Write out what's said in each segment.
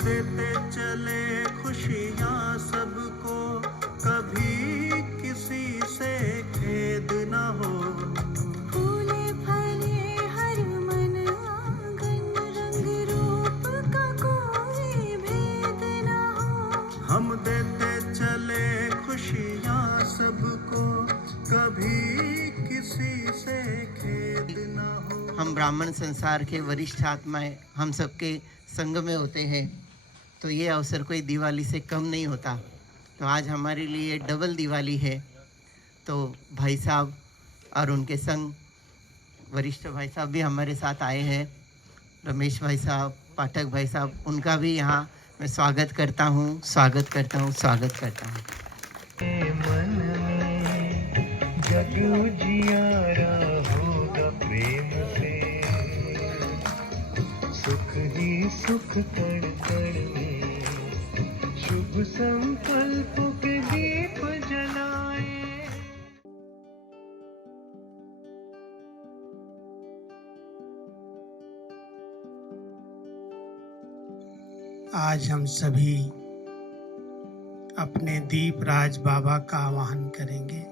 देते चले खुशियाँ सबको, कभी किसी से खेद न हो। फूले फले हर मन आंगन, रंग रूप का कोई भेद न हो। हम देते चले खुशियाँ सबको, कभी किसी से खेद न हो। हम ब्राह्मण संसार के वरिष्ठ आत्माएं हम सबके संग में होते हैं, तो ये अवसर कोई दिवाली से कम नहीं होता। तो आज हमारे लिए डबल दिवाली है। तो भाई साहब और उनके संग वरिष्ठ भाई साहब भी हमारे साथ आए हैं, रमेश भाई साहब, पाठक भाई साहब, उनका भी यहाँ मैं स्वागत करता हूँ। मन में जग जियारा होगा प्रेम से, सुख ही सुख कण कण में, शुभ संकल्प के दीप जलाए। आज हम सभी अपने दीप राज बाबा का आवाहन करेंगे।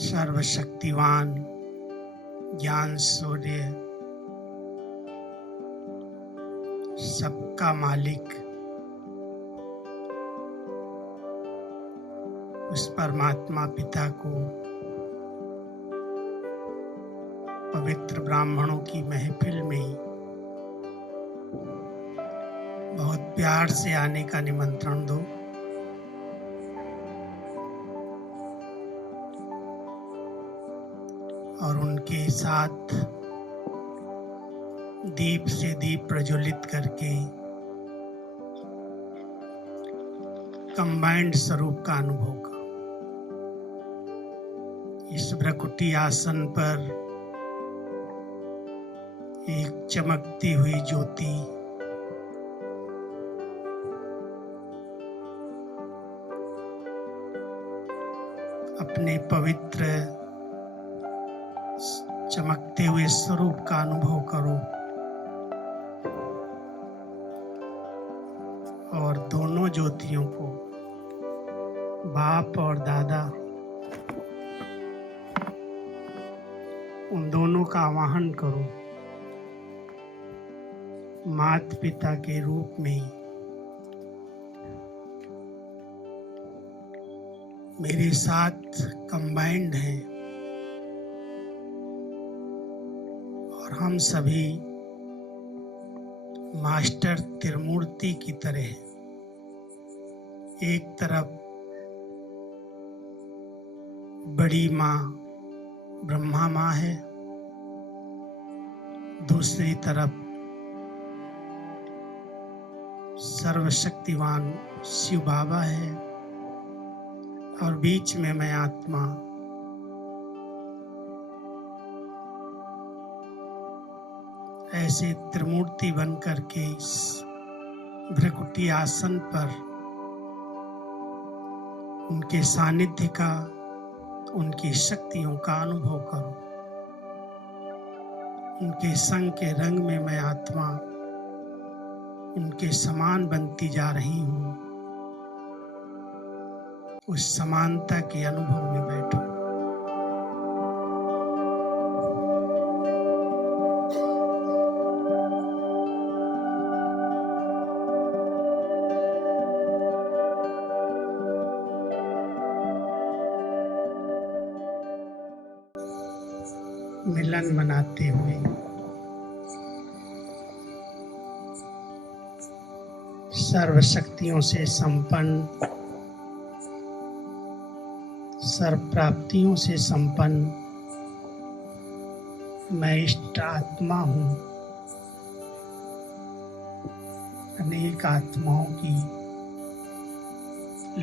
सर्वशक्तिवान ज्ञान सूर्य, सबका मालिक, उस परमात्मा पिता को पवित्र ब्राह्मणों की महफिल में बहुत प्यार से आने का निमंत्रण दो। और उनके साथ दीप से दीप प्रज्वलित करके कंबाइंड स्वरूप का अनुभव करो। इस भ्रकुटी आसन पर एक चमकती हुई ज्योति अपने पवित्र चमकते हुए स्वरूप का अनुभव करो। और दोनों ज्योतियों को, बाप और दादा, उन दोनों का आवाहन करो माता पिता के रूप में। मेरे साथ कंबाइंड हैं और हम सभी मास्टर त्रिमूर्ति की तरह, एक तरफ बड़ी माँ ब्रह्मा माँ है, दूसरी तरफ सर्वशक्तिवान शिव बाबा है, और बीच में मैं आत्मा। ऐसे त्रिमूर्ति बन करके इस भ्रकुटी आसन पर उनके सानिध्य का, उनकी शक्तियों का अनुभव करो। उनके संग के रंग में मैं आत्मा उनके समान बनती जा रही हूँ। उस समानता के अनुभव में बैठो। मिलन मनाते हुए सर्वशक्तियों से संपन्न, सर्व प्राप्तियों से संपन्न मैं इष्ट आत्मा हूँ। अनेक आत्माओं की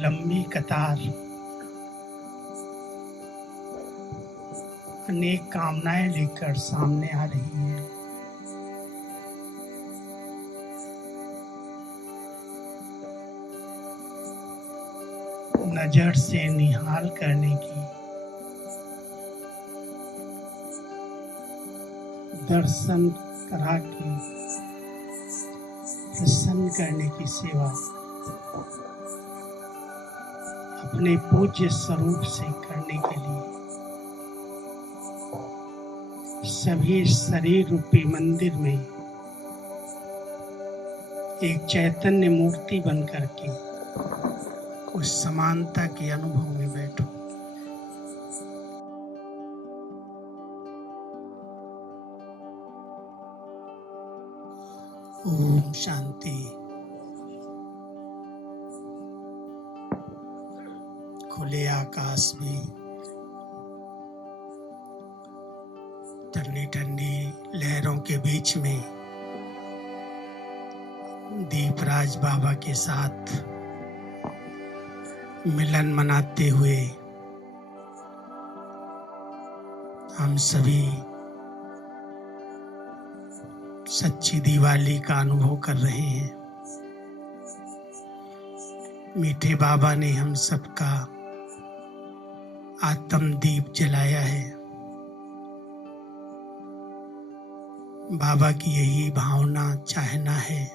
लंबी कतार, अनेक कामनाएं लेकर सामने आ रही है। नजर से निहाल करने की दर्शन करा के प्रसन्न करने की सेवा अपने पूज्य स्वरूप से करने के लिए सभी शरीर रूपी मंदिर में एक चैतन्य मूर्ति बन करके उस समानता के अनुभव में बैठो। ओम शांति। खुले आकाश में ठंडी ठंडी लहरों के बीच में दीपराज बाबा के साथ मिलन मनाते हुए हम सभी सच्ची दिवाली का अनुभव कर रहे हैं। मीठे बाबा ने हम सबका आत्म दीप जलाया है। बाबा की यही भावना चाहना है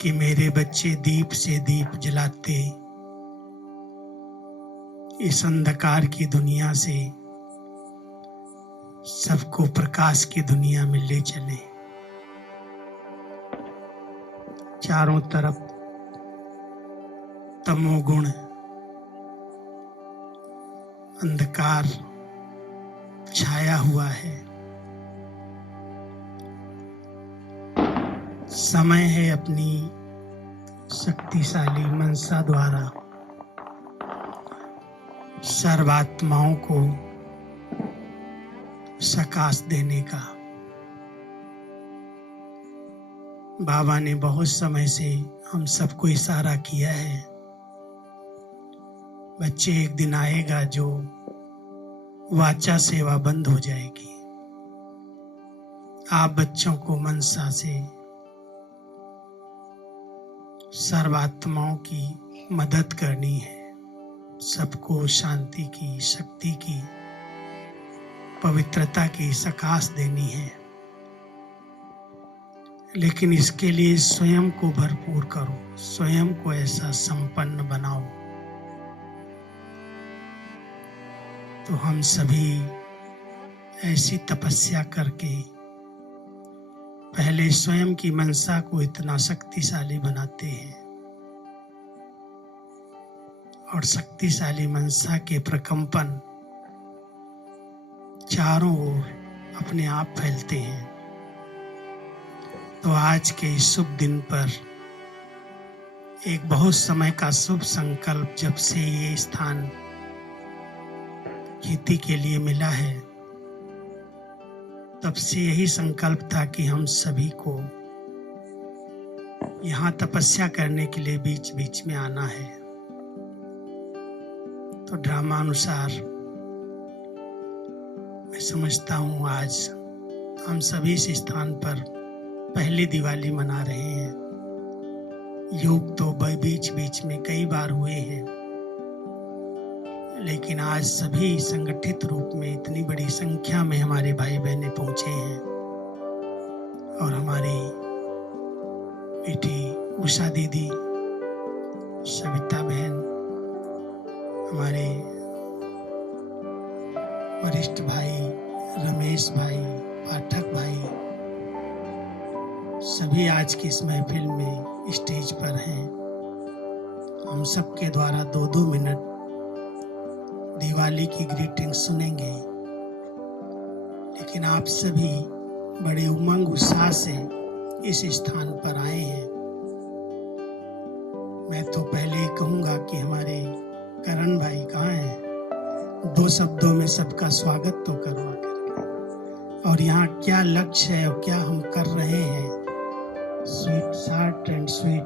कि मेरे बच्चे दीप से दीप जलाते इस अंधकार की दुनिया से सबको प्रकाश की दुनिया में ले चले। चारों तरफ तमोगुण अंधकार छाया हुआ है। समय है अपनी शक्तिशाली मनसा द्वारा सर्वात्माओं को सकाश देने का। बाबा ने बहुत समय से हम सबको इशारा किया है, बच्चे एक दिन आएगा जो वाचा सेवा बंद हो जाएगी। आप बच्चों को मनसा से सर्वात्माओं की मदद करनी है, सबको शांति की, शक्ति की, पवित्रता की सकाश देनी है। लेकिन इसके लिए स्वयं को भरपूर करो, स्वयं को ऐसा संपन्न बनाओ। तो हम सभी ऐसी तपस्या करके पहले स्वयं की मनसा को इतना शक्तिशाली बनाते हैं और शक्तिशाली मनसा के प्रकंपन चारों ओर अपने आप फैलते हैं। तो आज के इस शुभ दिन पर एक बहुत समय का शुभ संकल्प, जब से ये स्थान खेती के लिए मिला है तब से यही संकल्प था कि हम सभी को यहाँ तपस्या करने के लिए बीच बीच में आना है। तो ड्रामा अनुसार मैं समझता हूँ आज हम सभी इस स्थान पर पहली दिवाली मना रहे हैं। योग तो बीच बीच में कई बार हुए हैं, लेकिन आज सभी संगठित रूप में इतनी बड़ी संख्या में हमारे भाई बहनें पहुंचे हैं और हमारी बेटी उषा दीदी, सविता बहन, हमारे वरिष्ठ भाई रमेश भाई, पाठक भाई, सभी आज की इस महफिल में स्टेज पर हैं। हम सबके द्वारा 2-2 मिनट दिवाली की ग्रीटिंग सुनेंगे, लेकिन आप सभी बड़े उमंग उत्साह से इस स्थान पर आए हैं। मैं तो पहले ही कहूंगा कि हमारे करण भाई कहाँ हैं, 2 शब्दों में सबका स्वागत तो करवा करके, और यहाँ क्या लक्ष्य है और क्या हम कर रहे हैं, स्वीट शार्ट एंड स्वीट,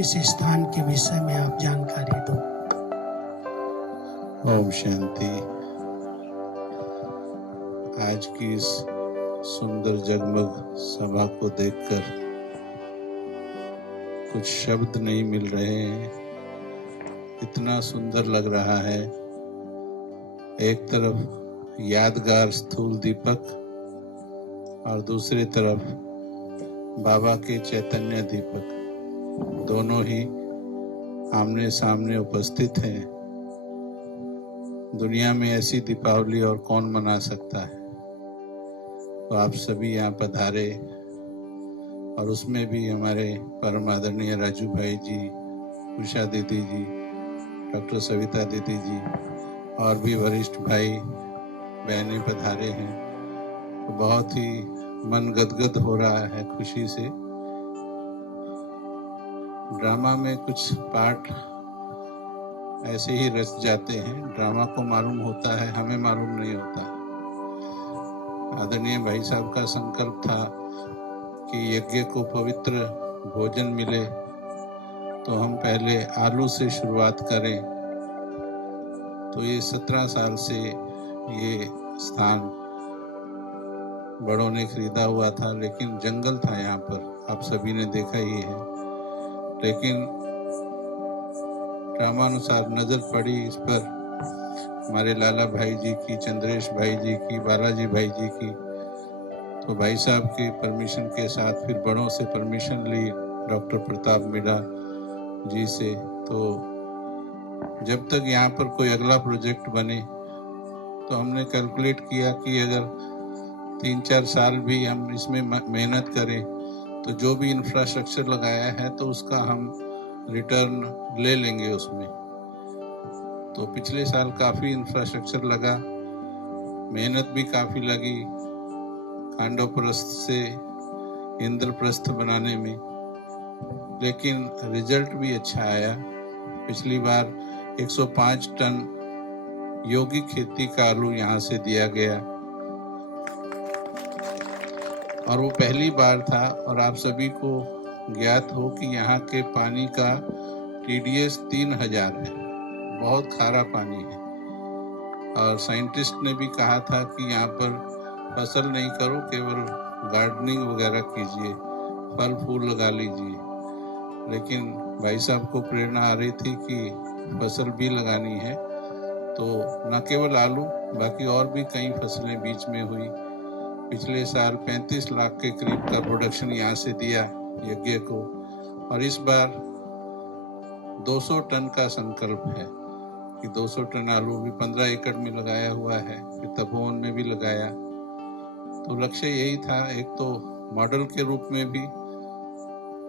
इस स्थान के विषय में आप जानकारी दो। ओम शांति। आज की इस सुंदर जगमग सभा को देखकर कुछ शब्द नहीं मिल रहे हैं। इतना सुंदर लग रहा है। एक तरफ यादगार स्थूल दीपक और दूसरी तरफ बाबा के चैतन्य दीपक, दोनों ही आमने सामने उपस्थित हैं। दुनिया में ऐसी दीपावली और कौन मना सकता है। तो आप सभी यहाँ पधारे और उसमें भी हमारे परम आदरणीय राजू भाई जी, उषा दीदी जी, डॉक्टर सविता दीदी जी और भी वरिष्ठ भाई बहनें पधारे हैं। तो बहुत ही मन गदगद हो रहा है खुशी से। ड्रामा में कुछ पार्ट ऐसे ही रच जाते हैं, ड्रामा को मालूम होता है, हमें मालूम नहीं होता। आदरणीय भाई साहब का संकल्प था कि यज्ञ को पवित्र भोजन मिले, तो हम पहले आलू से शुरुआत करें। तो ये 17 साल से ये स्थान बड़ों ने खरीदा हुआ था, लेकिन जंगल था यहाँ पर, आप सभी ने देखा ही है। लेकिन क्रमानुसार नजर पड़ी इस पर हमारे लाला भाई जी की, चंद्रेश भाई जी की, बालाजी भाई जी की। तो भाई साहब के परमिशन के साथ फिर बड़ों से परमिशन ली, डॉक्टर प्रताप मीणा जी से। तो जब तक यहाँ पर कोई अगला प्रोजेक्ट बने, तो हमने कैलकुलेट किया कि अगर 3-4 साल भी हम इसमें मेहनत करें, तो जो भी इंफ्रास्ट्रक्चर लगाया है तो उसका हम रिटर्न ले लेंगे उसमें। तो पिछले साल काफ़ी इंफ्रास्ट्रक्चर लगा, मेहनत भी काफ़ी लगी खांडोप्रस्थ से इंद्रप्रस्थ बनाने में, लेकिन रिजल्ट भी अच्छा आया। पिछली बार 105 टन योगिक खेती का आलू यहाँ से दिया गया और वो पहली बार था। और आप सभी को ज्ञात हो कि यहाँ के पानी का TDS 3000 है, बहुत खारा पानी है। और साइंटिस्ट ने भी कहा था कि यहाँ पर फसल नहीं करो, केवल गार्डनिंग वगैरह कीजिए, फल फूल लगा लीजिए। लेकिन भाई साहब को प्रेरणा आ रही थी कि फसल भी लगानी है, तो न केवल आलू, बाकी और भी कई फसलें बीच में हुई। पिछले साल 35 लाख के करीब का प्रोडक्शन यहाँ से दिया यज्ञ को, और इस बार 200 टन का संकल्प है कि 200 टन आलू भी 15 एकड़ में लगाया हुआ है, फिर तपोवन में भी लगाया। तो लक्ष्य यही था, एक तो मॉडल के रूप में भी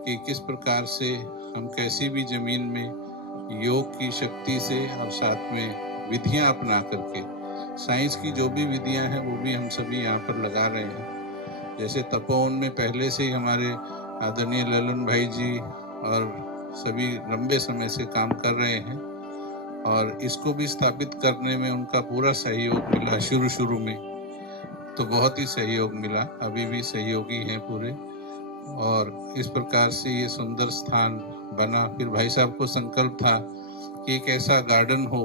कि किस प्रकार से हम कैसी भी जमीन में योग की शक्ति से और साथ में विधियां अपना करके, साइंस की जो भी विधियां हैं वो भी हम सभी यहाँ पर लगा रहे हैं। जैसे तपोवन में पहले से ही हमारे आदरणीय ललन भाई जी और सभी लंबे समय से काम कर रहे हैं, और इसको भी स्थापित करने में उनका पूरा सहयोग मिला। शुरू में तो बहुत ही सहयोग मिला, अभी भी सहयोगी हैं पूरे, और इस प्रकार से ये सुंदर स्थान बना। फिर भाई साहब को संकल्प था कि एक ऐसा गार्डन हो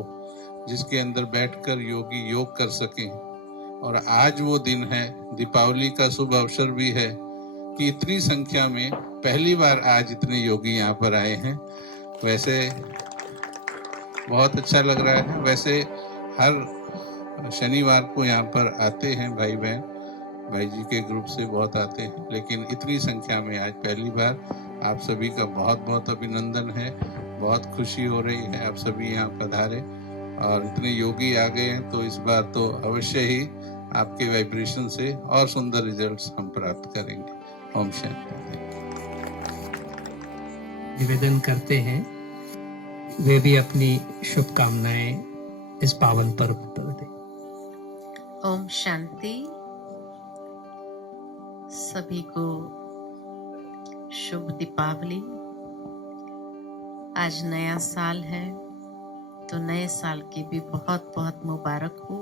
जिसके अंदर बैठकर योगी योग कर सकें। और आज वो दिन है, दीपावली का शुभ अवसर भी है कि इतनी संख्या में पहली बार आज इतने योगी यहाँ पर आए हैं। वैसे बहुत अच्छा लग रहा है। वैसे हर शनिवार को यहाँ पर आते हैं भाई बहन, भाई जी के ग्रुप से बहुत आते हैं, लेकिन इतनी संख्या में आज पहली बार। आप सभी का बहुत बहुत अभिनंदन है, बहुत खुशी हो रही है आप सभी यहाँ पधारे और इतने योगी आ गए हैं। तो इस बार तो अवश्य ही आपके वाइब्रेशन से और सुंदर रिजल्ट्स हम प्राप्त करेंगे। ओम शांति। निवेदन करते हैं वे भी अपनी शुभकामनाएं इस पावन पर्व पर दें। ओम शांति। सभी को शुभ दीपावली। आज नया साल है, तो नए साल की भी बहुत बहुत मुबारक हो।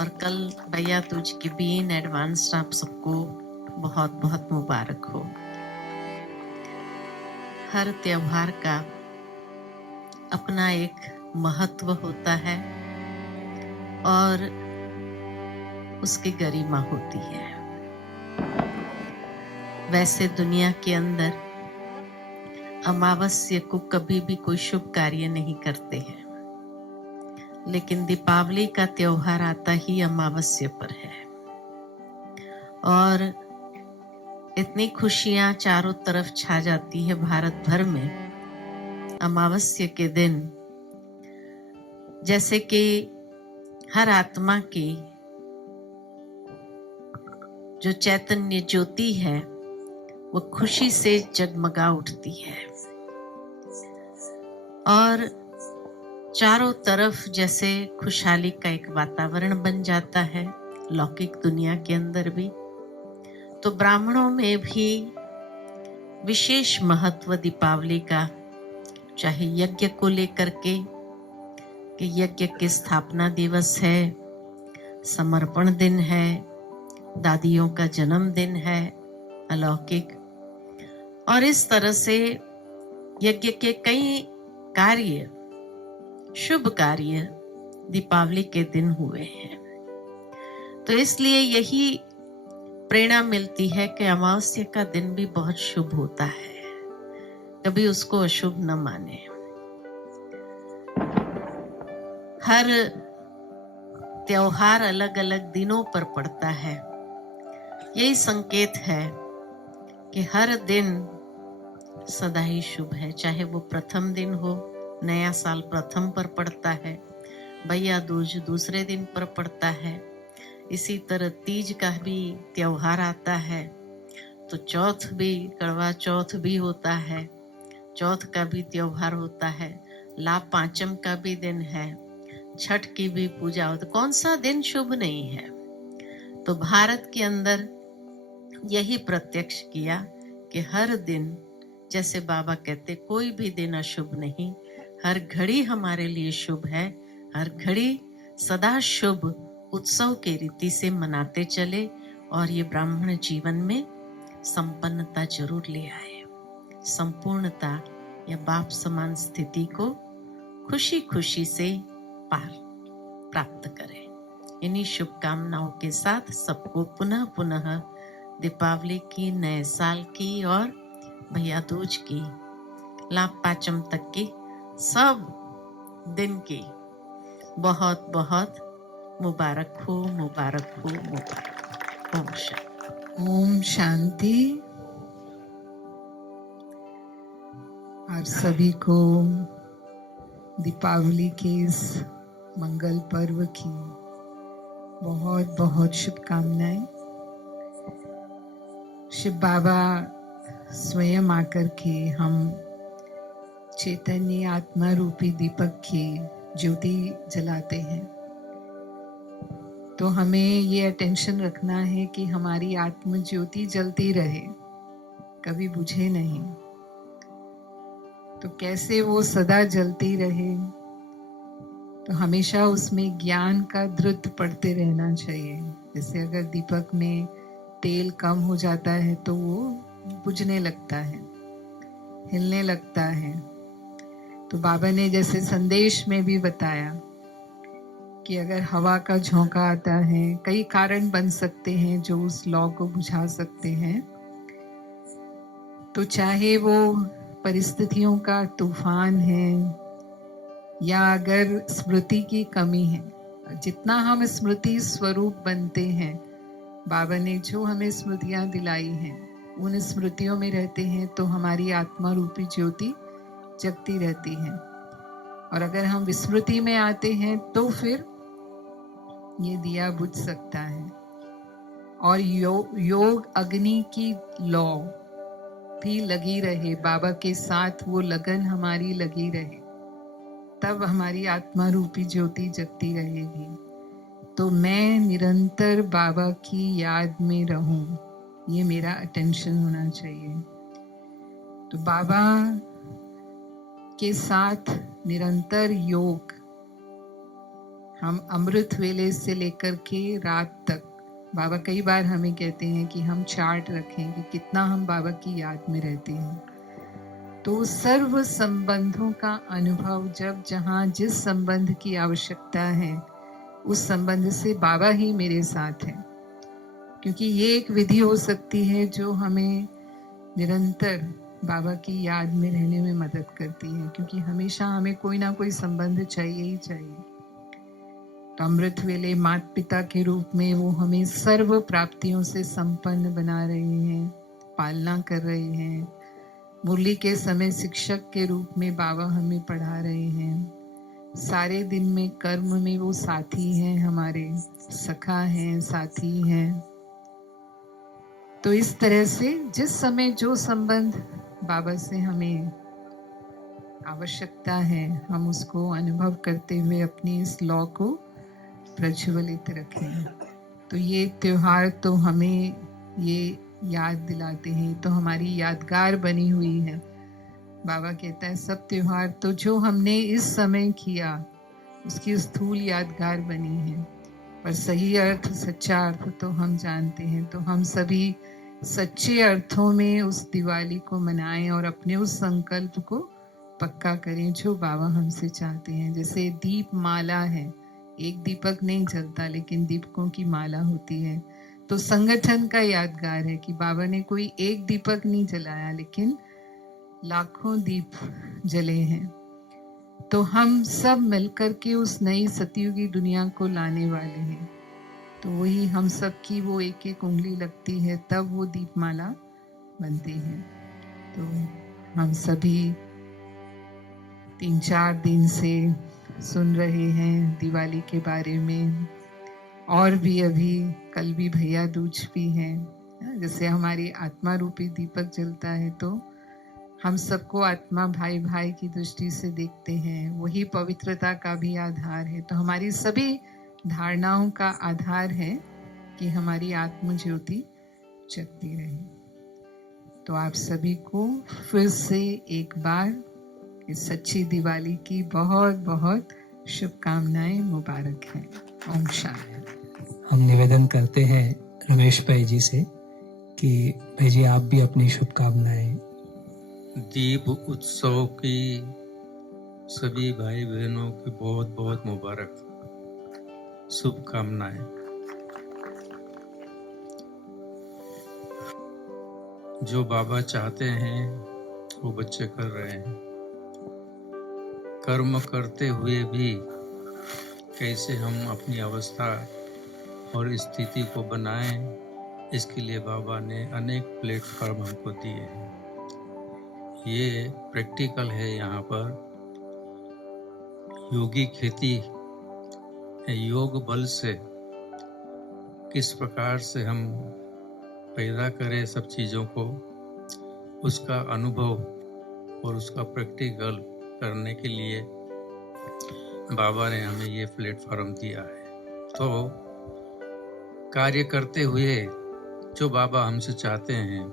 और कल भैया दूज की भी इन एडवांस आप सबको बहुत बहुत मुबारक हो। हर त्योहार का अपना एक महत्व होता है और उसकी गरिमा होती है। वैसे दुनिया के अंदर अमावस्या को कभी भी कोई शुभ कार्य नहीं करते हैं, लेकिन दीपावली का त्योहार आता ही अमावस्या पर है और इतनी खुशियां चारों तरफ छा जाती है भारत भर में अमावस्या के दिन, जैसे कि हर आत्मा की जो चैतन्य ज्योति है वो खुशी से जगमगा उठती है और चारों तरफ जैसे खुशहाली का एक वातावरण बन जाता है, लौकिक दुनिया के अंदर भी। तो ब्राह्मणों में भी विशेष महत्व दीपावली का, चाहे यज्ञ को लेकर के कि यज्ञ के स्थापना दिवस है, समर्पण दिन है, दादियों का जन्मदिन है अलौकिक, और इस तरह से यज्ञ के कई कार्य, शुभ कार्य दीपावली के दिन हुए हैं। तो इसलिए यही प्रेरणा मिलती है कि अमावस्या का दिन भी बहुत शुभ होता है, कभी उसको अशुभ न माने। हर त्योहार अलग अलग दिनों पर पड़ता है, यही संकेत है कि हर दिन सदा ही शुभ है, चाहे वो प्रथम दिन हो, नया साल प्रथम पर पड़ता है, भैया दूज दूसरे दिन पर पड़ता है, इसी तरह तीज का भी त्योहार आता है, तो चौथ भी, कड़वा चौथ भी होता है, चौथ का भी त्योहार होता है, लाभ पांचम का भी दिन है, छठ की भी पूजा होती, कौन सा दिन शुभ नहीं है। तो भारत के अंदर यही प्रत्यक्ष किया कि हर दिन, जैसे बाबा कहते, कोई भी दिन अशुभ नहीं, हर घड़ी हमारे लिए शुभ है, हर घड़ी सदा शुभ उत्सव के रीति से मनाते चले और ये ब्राह्मण जीवन में संपन्नता जरूर ले आए, संपूर्णता या बाप समान स्थिति को खुशी खुशी से पार प्राप्त करें। इन्हीं शुभकामनाओं के साथ सबको पुनः पुनः दीपावली की, नए साल की और भैया दूज की, लाभ पाचम तक की सब दिन की बहुत बहुत मुबारक हो, मुबारक हो, मुबारक। ओम शांति। ओम शांति। आप सभी को दीपावली के इस मंगल पर्व की बहुत बहुत शुभकामनाएं। शिव बाबा स्वयं आकर के हम चैतन्य आत्मा रूपी दीपक की ज्योति जलाते हैं, तो हमें ये अटेंशन रखना है कि हमारी आत्म ज्योति जलती रहे, कभी बुझे नहीं। तो कैसे वो सदा जलती रहे, तो हमेशा उसमें ज्ञान का द्रुत पड़ते रहना चाहिए। जैसे अगर दीपक में तेल कम हो जाता है तो वो बुझने लगता है, हिलने लगता है। तो बाबा ने जैसे संदेश में भी बताया कि अगर हवा का झोंका आता है, कई कारण बन सकते हैं जो उस लौ को बुझा सकते हैं। तो चाहे वो परिस्थितियों का तूफान है या अगर स्मृति की कमी है, जितना हम स्मृति स्वरूप बनते हैं, बाबा ने जो हमें स्मृतियां दिलाई हैं, उन स्मृतियों में रहते हैं तो हमारी आत्मा रूपी ज्योति जगती रहती है। और अगर हम विस्मृति में आते हैं तो फिर ये दिया बुझ सकता है। और योग अग्नि की लौ भी लगी रहे, बाबा के साथ वो लगन हमारी लगी रहे, तब हमारी आत्मा रूपी ज्योति जगती रहेगी। तो मैं निरंतर बाबा की याद में रहूं, ये मेरा अटेंशन होना चाहिए। तो बाबा के साथ निरंतर योग, हम अमृत वेले से लेकर के रात तक, बाबा कई बार हमें कहते हैं कि हम चार्ट रखें कि कितना हम बाबा की याद में रहते हैं। तो सर्व संबंधों का अनुभव, जब जहाँ जिस संबंध की आवश्यकता है उस संबंध से बाबा ही मेरे साथ है, क्योंकि ये एक विधि हो सकती है जो हमें निरंतर बाबा की याद में रहने में मदद करती है, क्योंकि हमेशा हमें कोई ना कोई संबंध चाहिए ही चाहिए। तो अमृत वेले माता पिता के रूप में वो हमें सर्व प्राप्तियों से संपन्न बना रहे हैं, पालना कर रहे हैं। मुरली के समय शिक्षक के रूप में बाबा हमें पढ़ा रहे हैं। सारे दिन में कर्म में वो साथी हैं, हमारे सखा हैं, साथी हैं। तो इस तरह से जिस समय जो संबंध बाबा से हमें आवश्यकता है, हम उसको अनुभव करते हुए अपनी इस लौ को प्रज्वलित रखें। तो ये त्योहार तो हमें ये याद दिलाते हैं, तो हमारी यादगार बनी हुई है। बाबा कहता है सब त्योहार तो जो हमने इस समय किया उसकी स्थूल यादगार बनी है, पर सही अर्थ, सच्चा अर्थ तो हम जानते हैं। तो हम सभी सच्चे अर्थों में उस दिवाली को मनाएं और अपने उस संकल्प को पक्का करें जो बाबा हमसे चाहते हैं। जैसे दीप माला है, एक दीपक नहीं जलता लेकिन दीपकों की माला होती है। तो संगठन का यादगार है कि बाबा ने कोई एक दीपक नहीं जलाया लेकिन लाखों दीप जले हैं। तो हम सब मिलकर के उस नई सतयुगी दुनिया को लाने वाले हैं। तो वही हम सब की वो एक एक उंगली लगती है, तब वो दीपमाला बनती है। तो हम सभी 3-4 दिन से सुन रहे हैं दिवाली के बारे में, और भी अभी कल भी भैया दूज भी है। जैसे हमारी आत्मा रूपी दीपक जलता है तो हम सबको आत्मा भाई भाई की दृष्टि से देखते हैं, वही पवित्रता का भी आधार है। तो हमारी सभी धारणाओं का आधार है कि हमारी आत्म ज्योति जगती रहे। तो आप सभी को फिर से एक बार इस सच्ची दिवाली की बहुत बहुत शुभकामनाएं, मुबारक है। ओम शांति। हम निवेदन करते हैं रमेश भाई जी से कि भाई जी आप भी अपनी शुभकामनाएं। दीप उत्सव की सभी भाई बहनों की बहुत बहुत मुबारक शुभकामनाएं। जो बाबा चाहते हैं वो बच्चे कर रहे हैं। कर्म करते हुए भी कैसे हम अपनी अवस्था और स्थिति को बनाएं, इसके लिए बाबा ने अनेक प्लेटफॉर्म हमको दिए हैं। ये प्रैक्टिकल है। यहाँ पर योगी खेती, योग बल से किस प्रकार से हम पैदा करें सब चीज़ों को, उसका अनुभव और उसका प्रैक्टिकल करने के लिए बाबा ने हमें ये प्लेटफॉर्म दिया है। तो कार्य करते हुए जो बाबा हमसे चाहते हैं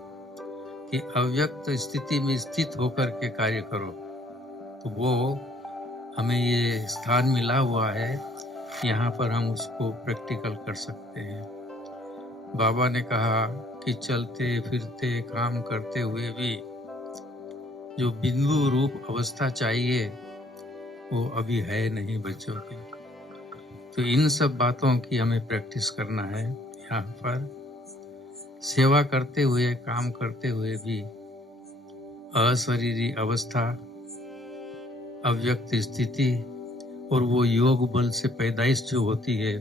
कि अव्यक्त स्थिति में स्थित होकर के कार्य करो, तो वो हमें ये स्थान मिला हुआ है, यहाँ पर हम उसको प्रैक्टिकल कर सकते हैं। बाबा ने कहा कि चलते फिरते काम करते हुए भी जो बिंदु रूप अवस्था चाहिए वो अभी है नहीं बच्चों की। तो इन सब बातों की हमें प्रैक्टिस करना है। यहाँ पर सेवा करते हुए, काम करते हुए भी अशरीरी अवस्था, अव्यक्त स्थिति और वो योग बल से पैदाइश जो होती है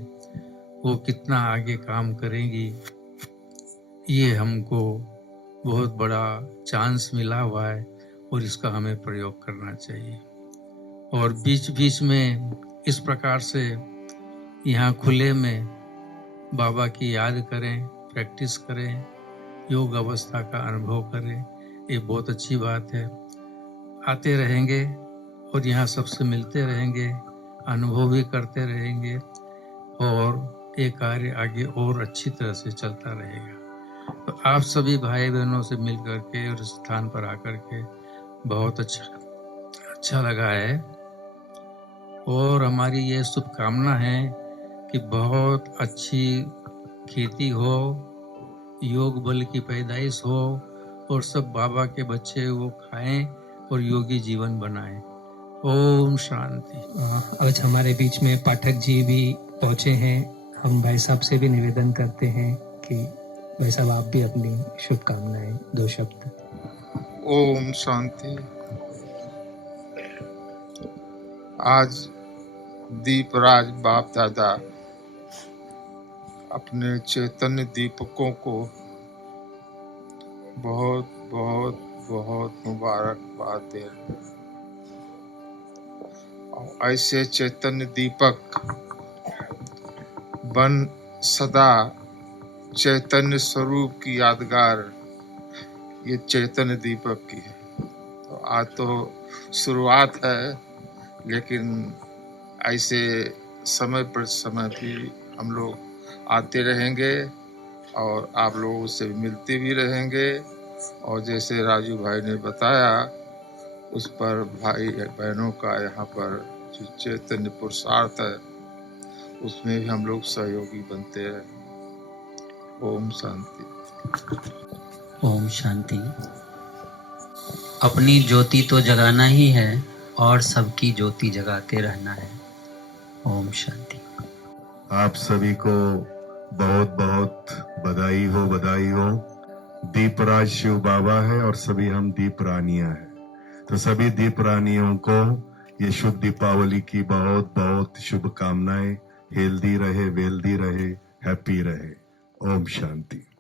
वो कितना आगे काम करेंगी, ये हमको बहुत बड़ा चांस मिला हुआ है और इसका हमें प्रयोग करना चाहिए। और बीच बीच में इस प्रकार से यहाँ खुले में बाबा की याद करें, प्रैक्टिस करें, योग अवस्था का अनुभव करें, ये बहुत अच्छी बात है। आते रहेंगे और यहाँ सबसे मिलते रहेंगे, अनुभव भी करते रहेंगे और ये कार्य आगे और अच्छी तरह से चलता रहेगा। तो आप सभी भाई बहनों से मिल करके और इस स्थान पर आकर के बहुत अच्छा लगा है। और हमारी ये शुभकामना है कि बहुत अच्छी खेती हो, योग बल की पैदाइश हो और सब बाबा के बच्चे वो खाएं और योगी जीवन बनाएं। ओम शांति। आज हमारे बीच में पाठक जी भी पहुंचे हैं। हम भाई साहब से भी निवेदन करते हैं कि भाई साहब आप भी अपनी शुभकामनाएं 2 शब्द। ओम शांति। आज दीपराज बाप दादा अपने चैतन्य दीपकों को बहुत बहुत बहुत मुबारकबाद दे रहे हैं। और ऐसे चैतन्य दीपक बन सदा चैतन्य स्वरूप की यादगार ये चैतन्य दीपक की है। तो आज तो शुरुआत है, लेकिन ऐसे समय पर समय भी हम लोग आते रहेंगे और आप लोगों से मिलते भी रहेंगे। और जैसे राजू भाई ने बताया, उस पर भाई बहनों का यहाँ पर जो चैतन्य पुरुषार्थ है उसमें भी हम लोग सहयोगी बनते रहे। ओम शांति। ओम शांति। अपनी ज्योति तो जगाना ही है और सबकी ज्योति जगाते रहना है। ओम शांति। आप सभी को बहुत बहुत बधाई हो। दीपराज शिव बाबा है और सभी हम दीप रानियां हैं। तो सभी दीप रानियों को ये शुभ दीपावली की बहुत बहुत शुभकामनाएं। हेल्दी रहे, वेल्दी रहे, हैप्पी रहे। ओम शांति।